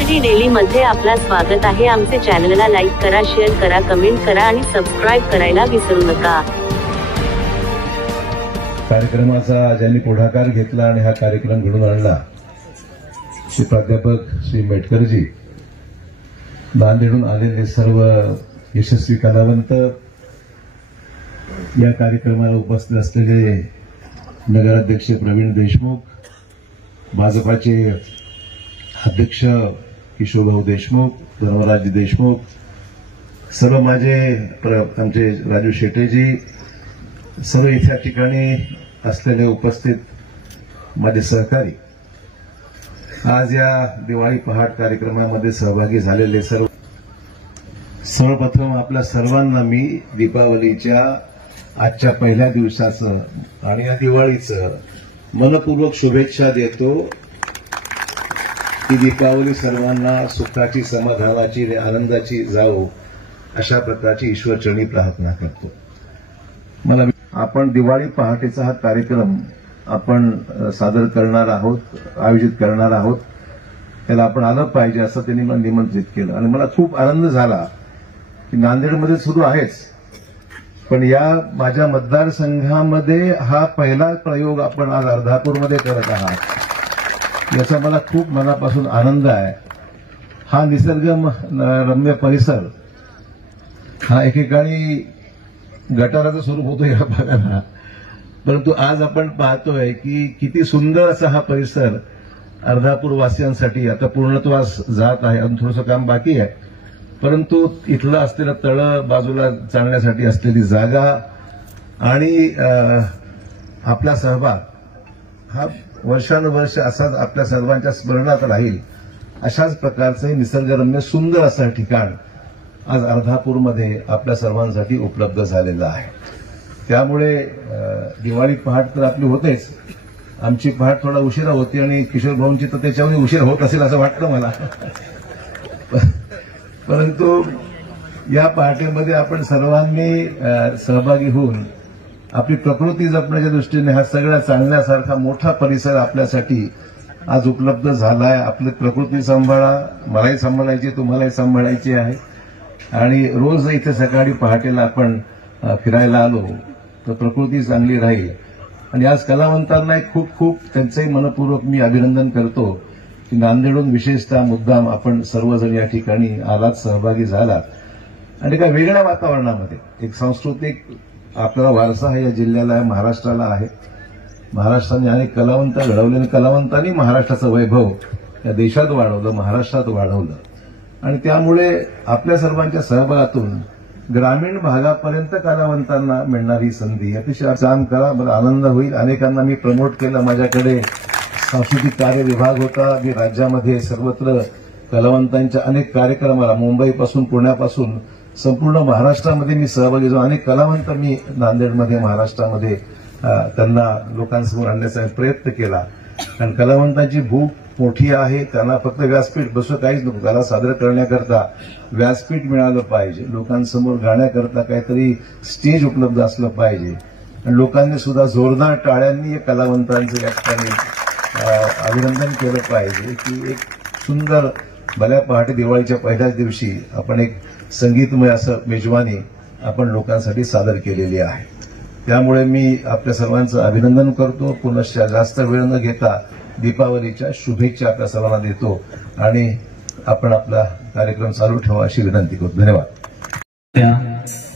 MRD daily मध्ये आपला स्वागत आहे। आमचे चॅनलला लाईक करा, शेअर करा, कमेंट करा आणि सबस्क्राइब करायला विसरू नका। कार्यक्रमाचा ज्यांनी पुढाकार घेतला आणि हा कार्यक्रम घडवून आणला श्री प्राध्यापक श्री मेटकरजी, नांदेडहून आलेले सर्व यशस्वी कलावंत, या कार्यक्रमाला उपस्थित असलेले नगराध्यक्ष प्रवीण देशमुख, भाजपाचे अध्यक्ष किशोरभाऊ देशमुख, धर्मराज देशमुख, सर्व माझे आमचे राजू शेटेजी, सर्व इथे ठिकाणी असलेले उपस्थित माझे सहकारी, आज या दिवाळी पहाट कार्यक्रमामध्ये सहभागी झालेले सर्वप्रथम आपल्या सर्वांना मी दीपावलीच्या आजच्या पहिल्या दिवसाचं आणि या दिवाळीचं मनपूर्वक शुभेच्छा देतो। ही दीपावली सर्वांना सुखाची, समाधानाची आणि आनंदाची जावो अशा प्रकारची ईश्वरचरणी प्रार्थना करतो। आपण दिवाळी पहाटेचा हा कार्यक्रम आपण सादर करणार आहोत, आयोजित करणार आहोत, त्याला आपण आलं पाहिजे असं त्यांनी मला निमंत्रित केलं आणि मला खूप आनंद झाला की नांदेडमध्ये सुरू आहेच, पण या माझ्या मतदारसंघामध्ये हा पहिला प्रयोग आपण आज अर्धापूरमध्ये करत आहात, याचा मला खूप मनापासून आनंद आहे। हा निसर्गरम्य परिसर हा एकेकाळी गटाराचं स्वरूप होतो या भागाला, परंतु आज आपण पाहतोय की किती सुंदर असा हा परिसर अर्धापूर वासियांसाठी आता पूर्णत्वास जात आहे। अजून थोडंसं काम बाकी आहे, परंतु इथलं असलेलं तळं, बाजूला चालण्यासाठी असलेली जागा आणि आपला सहभाग हा वर्षानुवर्ष असाच आपल्या सर्वांच्या स्मरणात राहील, अशाच प्रकारचे निसर्गरम्य सुंदर असं ठिकाण आज अर्धापूरमध्ये आपल्या सर्वांसाठी उपलब्ध झालेलं आहे। त्यामुळे दिवाळी पहाट तर आपली होतेच, आमची पहाट थोडा उशिरा होती आणि किशोर भाऊंची तर त्याच्यावर उशीर होत असेल असं वाटतं मला, परंतु या पहाटेमध्ये आपण सर्वांनी सहभागी होऊन आपली प्रकृती जपण्याच्या दृष्टीने हा सगळा चांगल्यासारखा मोठा परिसर आपल्यासाठी आज उपलब्ध झालाय। आपली प्रकृती सांभाळा, मलाही सांभाळायची, तुम्हालाही सांभाळायची आहे आणि रोज इथे सकाळी पहाटेला आपण फिरायला आलो तर प्रकृती चांगली राहील। आणि आज कलावंतांना खूप खूप त्यांचंही मनपूर्वक मी अभिनंदन करतो की नांदेडहून विशेषतः मुद्दाम आपण सर्वजण या ठिकाणी आलात, सहभागी झालात आणि एका वेगळ्या वातावरणामध्ये एक सांस्कृतिक आपल्याला वारसा आहे, या जिल्ह्याला आहे, महाराष्ट्राला आहे। महाराष्ट्राने अनेक कलावंत घडवले आणि कलावंतांनी महाराष्ट्राचं वैभव या देशात वाढवलं, महाराष्ट्रात वाढवलं आणि त्यामुळे आपल्या सर्वांच्या सहभागातून ग्रामीण भागापर्यंत कलावंतांना मिळणारी संधी अतिशय काम करा, मला आनंद होईल। अनेकांना मी प्रमोट केलं, माझ्याकडे सांस्कृतिक कार्य विभाग होता, मी राज्यामध्ये सर्वत्र कलावंतांच्या अनेक कार्यक्रमाला मुंबईपासून पुण्यापासून संपूर्ण महाराष्ट्रामध्ये मी सहभागी झालो। अनेक कलावंत मी नांदेडमध्ये, महाराष्ट्रामध्ये त्यांना लोकांसमोर आणण्याचा प्रयत्न केला, कारण कलावंतांची भूक मोठी आहे। त्यांना फक्त व्यासपीठ बसं काहीच नको, कला सादर करण्याकरता व्यासपीठ मिळालं पाहिजे, लोकांसमोर गाण्याकरता काहीतरी स्टेज उपलब्ध असलं पाहिजे आणि लोकांनी सुद्धा जोरदार टाळ्यांनी या कलावंतांचं या ठिकाणी अभिनंदन केलं पाहिजे की एक सुंदर भल्या पहाटे दिवाळीच्या पहिल्याच दिवशी आपण एक संगीतमय असं मेजवानी आपण लोकांसाठी सादर केलेली आहे। त्यामुळे मी आपल्या सर्वांचं अभिनंदन करतो, पुनश्च जास्त वेळ न घेता दीपावलीच्या शुभेच्छा आपल्या सर्वांना देतो आणि आपण आपला कार्यक्रम चालू ठेवा अशी विनंती करतो। धन्यवाद।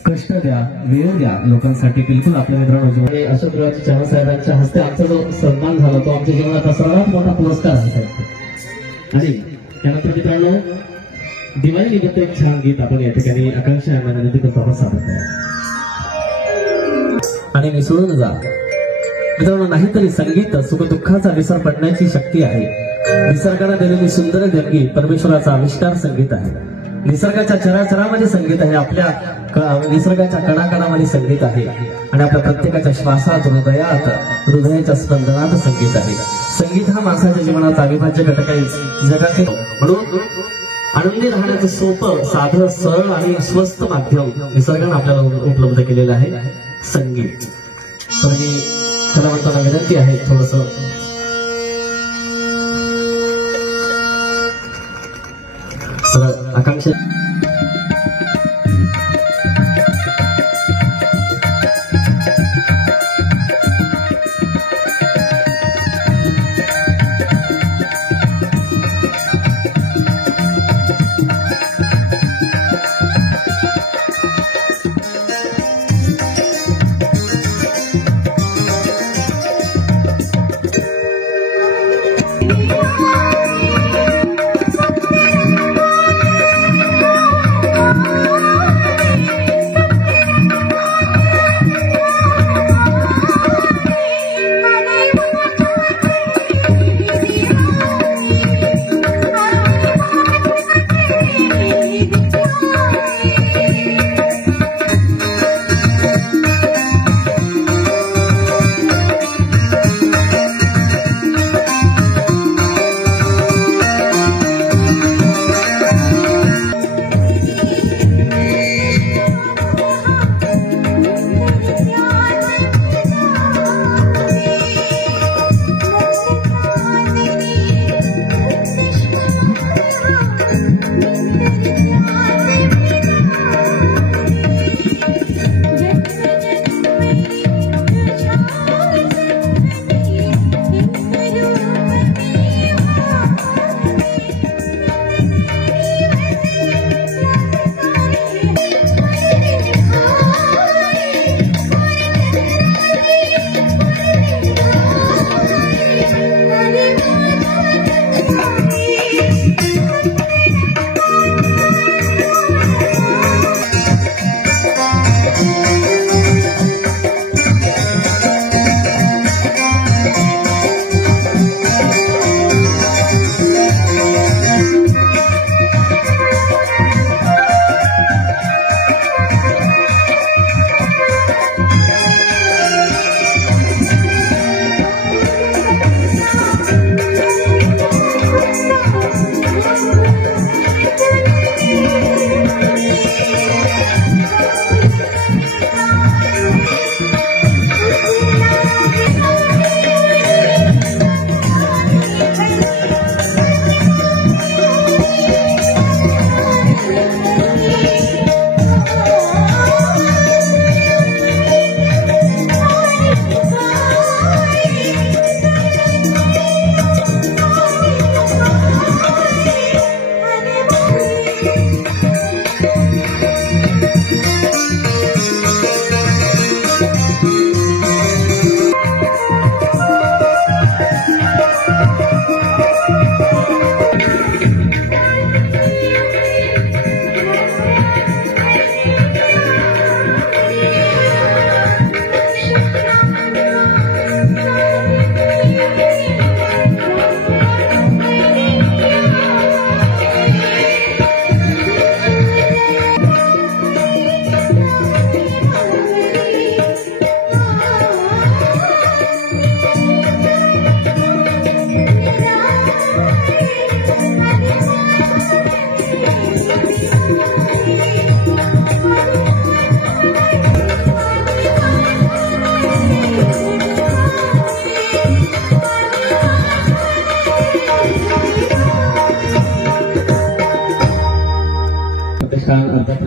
कष्ट द्या, वेळ द्या लोकांसाठी, बिलकुल आपल्या मित्रांनो अशोक चव्हाण साहेबांच्या हस्ते आमचा जो सन्मान झाला तो आमच्या जीवनाचा सर्वात मोठा पुरस्कार आहे आणि त्यानंतर मित्रांनो दिवाळी निमित्त एक छान गीत आपण या ठिकाणी आकांक्षा यांना विनंती करतो आपण सादर करूया आणि मिसळून जा। मित्रांनो, नाहीतरी संगीत सुखदुःखाचा विसर पडण्याची शक्ती आहे। निसर्गाला दिलेली सुंदर देणगी परमेश्वराचा आविष्कार संगीत आहे। निसर्गाच्या चराचरामध्ये संगीत आहे, आपल्या निसर्गाच्या कणाकणामध्ये संगीत आहे आणि आपल्या प्रत्येकाच्या श्वासात, हृदयात, हृदयाच्या स्पंदनात संगीत आहे। संगीत हा माणसाच्या जीवनाचा अविभाज्य घटक आहे। जगाचे म्हणून आनंदी राहण्याचं सोपं, साधं, सरळ आणि स्वस्त माध्यम निसर्गाने आपल्याला उपलब्ध केलेलं आहे, संगीत। तर मी कलावंतांना विनंती आहे थोडंसं तर आकांक्षा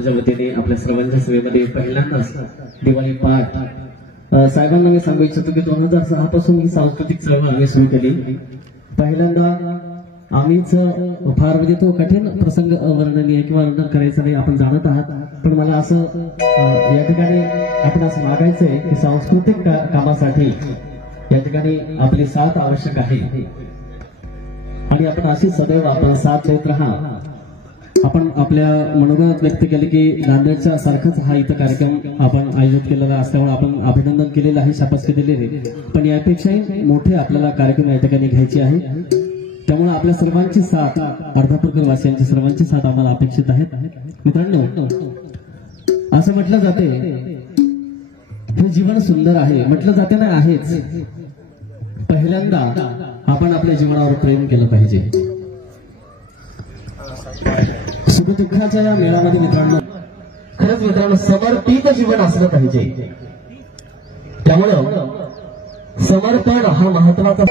अर्धा वतीने आपल्या सर्वांच्या सेवेमध्ये पहिल्यांदाच दिवाळी पाठ साहेबांना मी सांगू इच्छितो की 2006 पासून ही सांस्कृतिक चळवळ आम्ही सुरू केली. पहिल्यांदा आम्हीच फार म्हणजे तो कठीण प्रसंग वर्णनीय किंवा वर्णन करायचं नाही, आपण जाणत आहात. पण मला असं या ठिकाणी आपण असं मागायचंय की सांस्कृतिक कामासाठी या ठिकाणी आपली साथ आवश्यक आहे आणि आपण अशी सदैव आपण साथ देत राहा. आपण आपल्या मनोगत व्यक्त केले की नांदेडच्या सारखाच हा इथं कार्यक्रम आपण आयोजित केलेला असल्यामुळे आपण अभिनंदन केलेलं आहे, शाबासकी दिलेली. पण यापेक्षाही मोठे आपल्याला कार्यक्रम या ठिकाणी घ्यायचे आहे. त्यामुळे आपल्या सर्वांची साथ, अर्धापूरकर वासियांची सर्वांची साथ आम्हाला अपेक्षित आहे. मित्रांनो, असं म्हटलं जाते हे जीवन सुंदर आहे, म्हटलं जाते ना आहेच. पहिल्यांदा आपण आपल्या जीवनावर प्रेम केलं पाहिजे. सुखदुःखाच्या या मेळामध्ये मित्रांनो, खरंच मित्रांनो समर्पित जीवन असलं पाहिजे. त्यामुळं समर्पण हा महत्वाचा.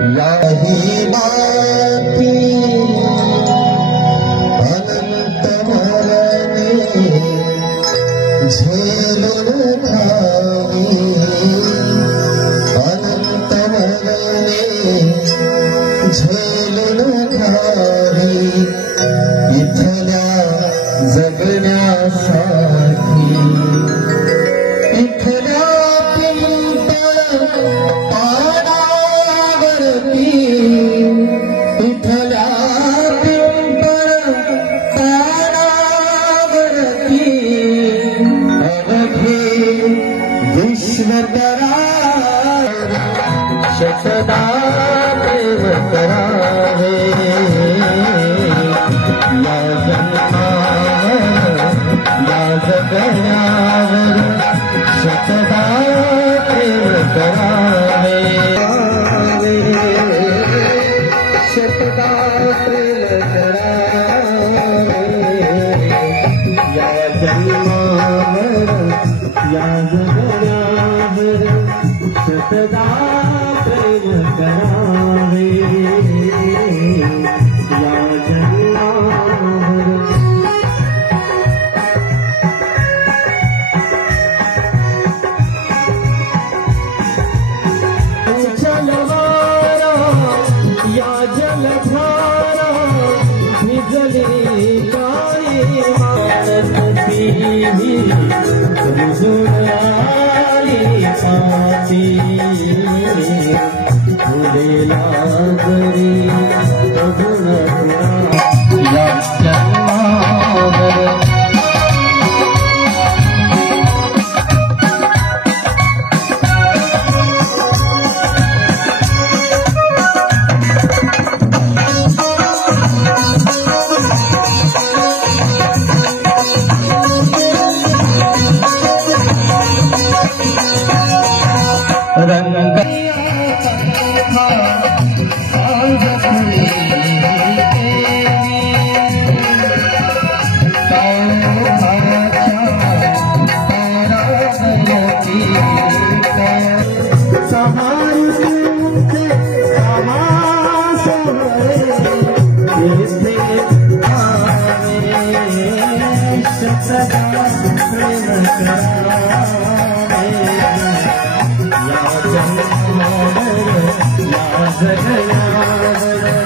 याही माती अनंत मरणे झेलून खावी अनंत मरणे झेलून खावी इथल्या जगण्यासाठी इथल्या पिंपळ पानावरती इथल्या पिंपळ पानावरती अवघे विश्वकरा शतदा प्रेम करावे या जन्मावर या जगण्यावर शतदा प्रेम करावे शतदा प्रेम करावे या जन्मावर या जगण्यावर शतदा प्रेम करावे या जन्मावर जलवारा या जलधारा भिजली काळी मानसी रुजुळाली पाती फुलेला गरी बघून या जन्मावर या जन्मावर या जगण्यावर